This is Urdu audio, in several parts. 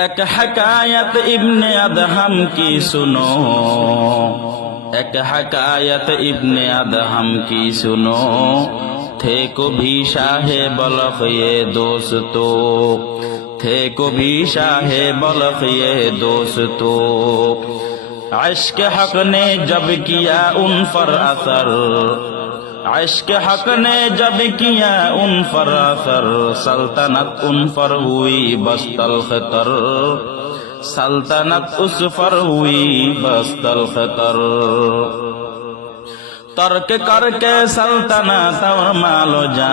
ایک حکایت ابن ادہم کی سنو۔ ایک حکایت ابن ادہم کی سنو۔ تھے کو بھی شاہ بلخ یہ دوستو۔ تھے کو بھی شاہ بلخ یہ دوستو۔ عشق حق نے جب کیا ان پر اثر۔ عشق حق نے جب کیا ان پر اثر، سلطنت ان پر ہوئی بس تلخ تر۔ سلطنت اس پر ہوئی بس تلخ تر۔ ترک کر کے سلطنت اور مالو جا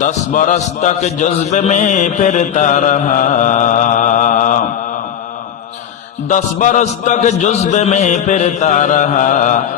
دس برس تک جذب میں پھرتا رہا۔ دس برس تک جذب میں پھرتا رہا۔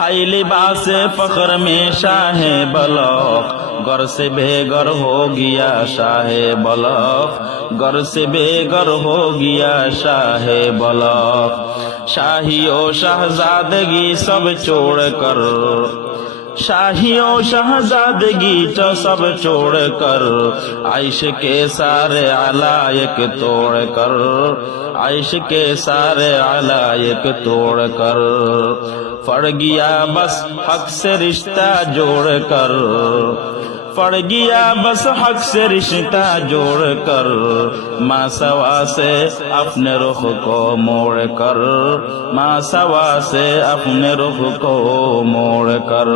ہائی لباس فخر میں شاہ بلوخ گر سے بے گر ہو گیا شاہ بلخ گر سے بے گر ہو گیا شاہ بلخ شاہی و شہزادگی سب چھوڑ کر شاہیوں شہزادگی چو سب چھوڑ کر، عائش کے سارے علائق توڑ کر، عائش کے سارے علائق توڑ کر، پڑ گیا بس حق سے رشتہ جوڑ کر پڑ گیا بس حق سے رشتہ جوڑ کر ماں سوا سے اپنے رخ کو موڑ کر ماں سوا سے اپنے رخ کو موڑ کر۔